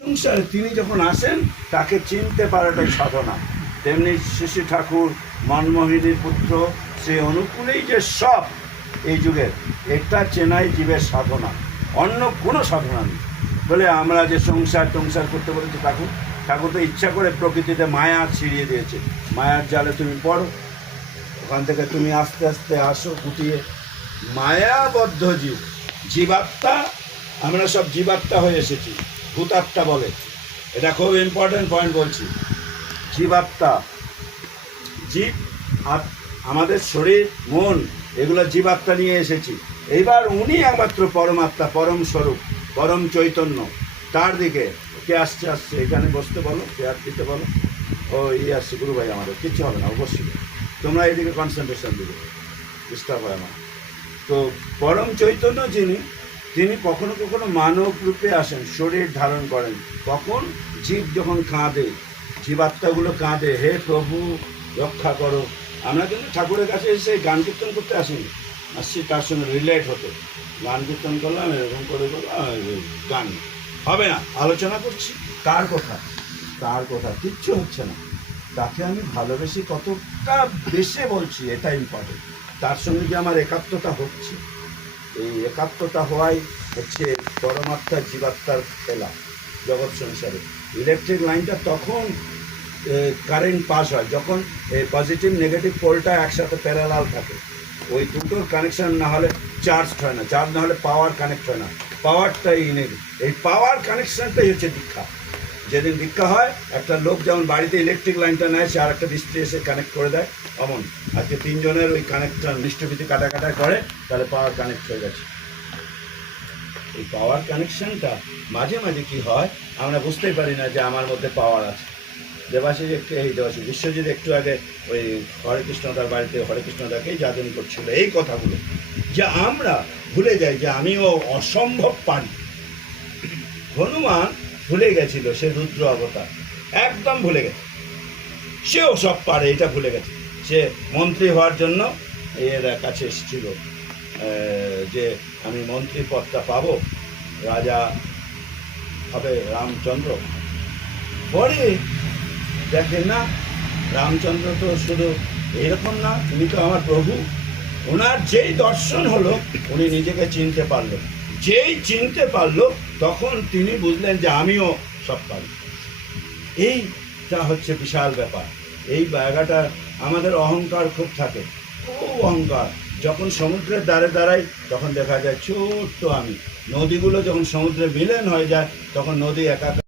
সংসারে তিনি যখন আসেন তাকে চিনতে পারাটাই সাধনা। তেমনি শ্রী ঠাকুর মনমোহিনীর পুত্র শ্রী অনুকূলেই যে সব এই যুগের, এটা চেনাই জীবের সাধনা, অন্য কোনো সাধনা নেই। বলে আমরা যে সংসার করতে বলেছি, ঠাকুর তো ইচ্ছা করে প্রকৃতিতে মায়া ছিড়িয়ে দিয়েছে। মায়ার জালে তুমি পড়ো, ওখান থেকে তুমি আস্তে আস্তে আসো গুটিয়ে। মায়াবদ্ধ জীবাত্মা, আমরা সব জীবাত্মা হয়ে এসেছি। ভূতাত্মা বলে, এটা খুব ইম্পর্টেন্ট পয়েন্ট বলছি। জীবাত্মা, জীব আর আমাদের শরীর মন এগুলো জীবাত্মা নিয়ে এসেছি। এইবার উনি একমাত্র পরমাত্মা, পরম স্বরূপ, পরম চৈতন্য। তার দিকে কে আসছে এখানে বসতে বলো, চেয়ার দিতে বলো। ও আসছে গুরু ভাই, আমাদের কিচ্ছু হবে না, অবশ্যই তোমরা এইদিকে কনসেন্ট্রেশন দিবে, ডিস্টার্ব হয় আমার। তো পরম চৈতন্য তিনি কখনো কখনো মানব রূপে আসেন, শরীর ধারণ করেন। কখন? জীব যখন কাঁদে, জীবাত্মাগুলো কাঁদে, হে প্রভু রক্ষা করো। আমরা কিন্তু ঠাকুরের কাছে এসে গান কীর্তন করতে আসিনি, আসছি তার সঙ্গে রিলেট হতে। গান কীর্তন করলাম, এরকম করে গান হবে না, আলোচনা করছি তার কথা কিচ্ছু হচ্ছে না। তাকে আমি ভালোবেসে কতটা বেশি বলছি, এটা ইম্পর্টেন্ট। তার সঙ্গে যে আমার একাত্মতা হচ্ছে, এই একাত্মতা হওয়াই হচ্ছে পরমাত্মার জীবাত্মার খেলা জগৎ সংসারে। ইলেকট্রিক লাইনটা তখন কারেন্ট পাস হয় যখন এই পজিটিভ নেগেটিভ পোলটা একসাথে প্যারালাল থাকে। ওই দুটোর কানেকশান না হলে চার্জ হয় না, চার্জ না হলে পাওয়ার কানেক্ট হয় না, পাওয়ারটাই এই পাওয়ার কানেকশানটাই হচ্ছে দীক্ষা। যেদিন দীক্ষা হয়, একটা লোক যেমন বাড়িতে ইলেকট্রিক লাইনটা নেয়, সে আর একটা মিস্ত্রি এসে কানেক্ট করে দেয়, অমন আজকে তিনজনের ওই কানেকশন ডিস্ট্রিবিউটি কাটা করে, তাহলে পাওয়ার কানেক্ট হয়ে গেছে। এই পাওয়ার কানেকশনটা মাঝে মাঝে কি হয় আমরা বুঝতেই পারি না যে আমার মধ্যে পাওয়ার আছে। দেবাশিস বিশ্বজিৎ একটু আগে ওই হরে কৃষ্ণদার বাড়িতে হরে কৃষ্ণদাকেই যাদন করছিল এই কথাগুলো, যে আমরা ভুলে যাই যে আমিও অসম্ভব পারি। হনুমান ভুলে গেছিল সে রুদ্র অবতার, একদম ভুলে গেছে, সেও সব পারে এটা ভুলে গেছে। সে মন্ত্রী হওয়ার জন্য এর কাছে এসেছিল যে আমি মন্ত্রী পদটা পাবো, রাজা হবে রামচন্দ্র। পরে দেখেন না, রামচন্দ্র তো শুধু এরকম না, তিনি তো আমার প্রভু। ওনার যেই দর্শন হলো, উনি নিজেকে চিনতে পারলো। যেই চিনতে পারলো, তখন তিনি বুঝলেন যে আমিও সব পারি। এইটা হচ্ছে বিশাল ব্যাপার। এই জায়গাটা আমাদের অহংকার খুব থাকে, খুব অহংকার। যখন সমুদ্রের দ্বারে দাঁড়াই, তখন দেখা যায় ছোট্ট আমি। নদীগুলো যখন সমুদ্রে বিলীন হয়ে যায়, তখন নদী একা